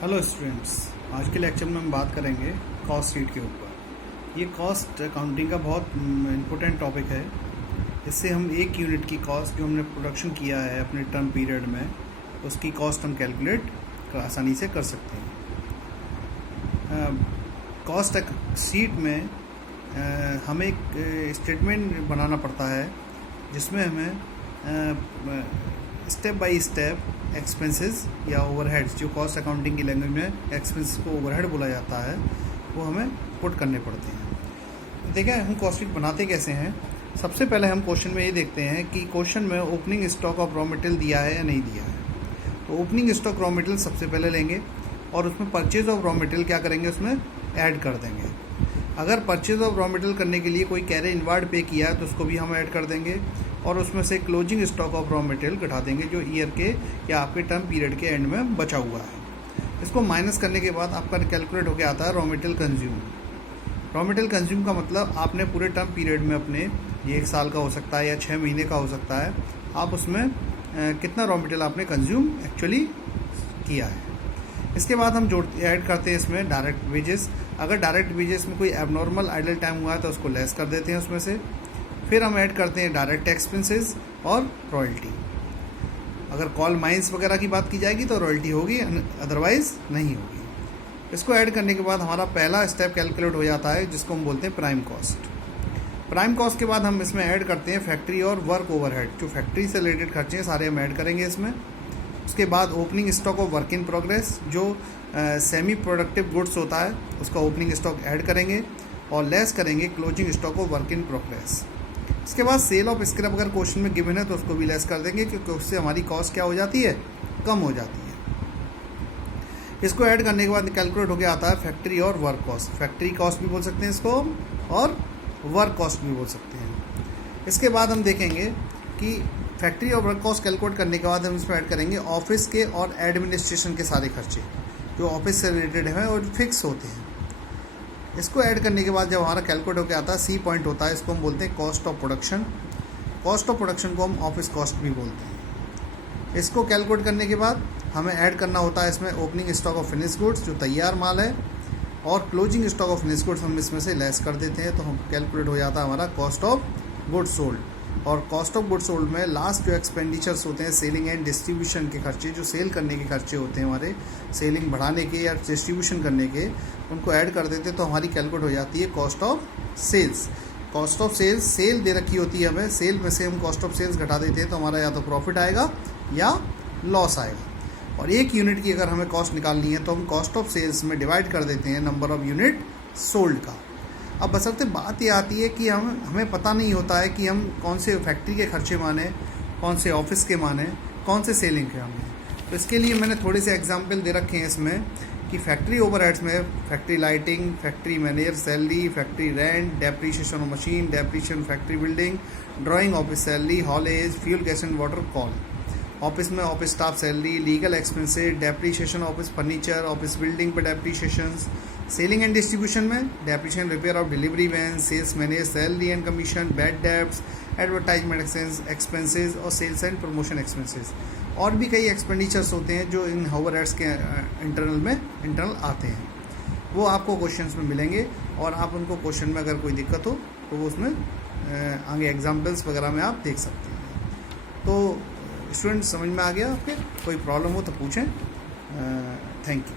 Hello students, आज के lecture में हम बात करेंगे कॉस्ट शीट के ऊपर। ये कॉस्ट अकाउंटिंग का बहुत इम्पोर्टेंट टॉपिक है। इससे हम एक यूनिट की कॉस्ट जो हमने प्रोडक्शन किया है अपने टर्म पीरियड में, उसकी कॉस्ट हम कैलकुलेट आसानी से कर सकते हैं। कॉस्ट शीट में हमें एक स्टेटमेंट बनाना पड़ता है जिसमें हमें स्टेप बाय स्टेप एक्सपेंसेस या ओवरहेड्स, जो कॉस्ट अकाउंटिंग की लैंग्वेज में एक्सपेंसेस को ओवरहेड बोला जाता है, वो हमें पुट करने पड़ते हैं। देखें हम कॉस्ट शीट बनाते कैसे हैं। सबसे पहले हम क्वेश्चन में ये देखते हैं कि क्वेश्चन में opening stock of raw material दिया है या नहीं दिया है। तो ओपनिंग स्टॉक रॉ मटेरियल सबसे पहले लेंगे और उसमें परचेज ऑफ रॉ मटेरियल क्या करेंगे, उसमें ऐड कर देंगे। अगर परचेज ऑफ रॉ मटेरियल करने के लिए कोई कैरी इनवार्ड पे किया है तो उसको भी हम ऐड कर देंगे और उसमें से closing stock of raw material घटा देंगे जो ईयर के या आपके टर्म पीरियड के एंड में बचा हुआ है। इसको माइनस करने के बाद आपका कैलकुलेट होकर आता है raw material consume. Raw material consume का मतलब आपने पूरे टर्म पीरियड में अपने, ये 1 साल का हो सकता है या 6 महीने का हो सकता है, आप उसमें कितना रॉ मटेरियल आपने कंज्यूम एक्चुअली किया है। इसके बाद हम ऐड करते हैं इसमें डायरेक्ट वेजेस। अगर डायरेक्ट वेजेस में कोई एबनॉर्मल आइडल टाइम हुआ है तो उसको लेस कर देते हैं उसमें से। फिर हम ऐड करते हैं डायरेक्ट एक्सपेंसेस और रॉयल्टी। अगर कॉल माइंस वगैरह की बात की जाएगी तो रॉयल्टी होगी, अदरवाइज नहीं होगी। इसको ऐड करने के बाद हमारा पहला स्टेप कैलकुलेट हो जाता है जिसको हम बोलते हैं प्राइम कॉस्ट। प्राइम कॉस्ट के बाद हम इसमें ऐड करते हैं फैक्ट्री और वर्क ओवरहेड। जो फैक्ट्री से रिलेटेड खर्चे हैं सारे हम ऐड करेंगे इसमें। उसके बाद opening stock of work in progress, जो सेमी प्रोडक्टिव गुड्स होता है उसका ओपनिंग स्टॉक ऐड करेंगे और लेस करेंगे closing stock of work in progress. इसके बाद सेल ऑफ स्क्रैप अगर क्वेश्चन में गिवन है तो उसको भी लेस कर देंगे क्योंकि उससे हमारी कॉस्ट क्या हो जाती है, कम हो जाती है। इसको ऐड करने के बाद कैलकुलेट होकर आता है फैक्ट्री और वर्क कॉस्ट। फैक्ट्री कॉस्ट भी बोल सकते हैं इसको और वर्क कॉस्ट भी बोल सकते हैं। इसके बाद हम देखेंगे कि फैक्ट्री और वर्क कॉस्ट कैलकुलेट करने के बाद हम इसमें ऐड करेंगे ऑफिस के और एडमिनिस्ट्रेशन के सारे खर्चे जो ऑफिस से रिलेटेड हैं और फिक्स होते हैं। इसको ऐड करने के बाद जब हमारा कैलकुलेट होकर आता है सी पॉइंट होता है, इसको हम बोलते हैं cost of production. Cost of production को हम ऑफिस कॉस्ट भी बोलते हैं। इसको कैलकुलेट करने के बाद हमें ऐड करना होता है इसमें opening stock of finish goods जो तैयार माल है और closing stock of finish goods हम इसमें से लेस कर देते हैं। तो हम कैलकुलेट हो जाता है हमारा कॉस्ट ऑफ गुड्स सोल्ड। और कॉस्ट ऑफ गुड्स सोल्ड में लास्ट जो एक्सपेंडिचर्स होते हैं सेलिंग एंड डिस्ट्रीब्यूशन के खर्चे, जो सेल करने के खर्चे होते हैं हमारे, सेलिंग बढ़ाने के या डिस्ट्रीब्यूशन करने के, उनको ऐड कर देते हैं तो हमारी कैलकुलेट हो जाती है cost of sales. Cost of sales, sale दे रखी होती है हमें, सेल में से हम कॉस्ट ऑफ सेल्स घटा देते हैं तो हमारा या तो प्रॉफिट आएगा या लॉस आएगा। और एक यूनिट की अगर हमें कॉस्ट निकालनी है तो हम कॉस्ट ऑफ सेल्स में डिवाइड कर देते हैं नंबर ऑफ यूनिट सोल्ड का। अब बशर्ते बात ये आती है कि हमें पता नहीं होता है कि हम कौन से फैक्ट्री के खर्चे माने, कौन से ऑफिस के माने, कौन से सेलिंग के माने। तो इसके लिए मैंने थोड़े से एग्जांपल दे रखे हैं इसमें कि फैक्ट्री ओवरहेड्स में factory lighting, factory manager salary, factory rent, depreciation of machine, depreciation factory building, drawing office salary, haulage, fuel gas and water coal. Office में office staff salary, legal expenses, depreciation office furniture, office building पर depreciation, selling and distribution में depreciation repair of delivery van, sales manage salary and commission, bad debts, advertisement expenses और sales and promotion expenses. और भी कई expenditures होते हैं जो इन overheads के इंटरनल आते हैं। वो आपको क्वेश्चंस में मिलेंगे और आप उनको क्वेश्चन में अगर कोई दिक्कत हो तो वो उसमें आगे एग्जाम्पल्स वगैरह में आप देख सकते हैं। तो स्टूडेंट समझ में आ गया आपके? कोई प्रॉब्लम हो तो पूछें। Thank you.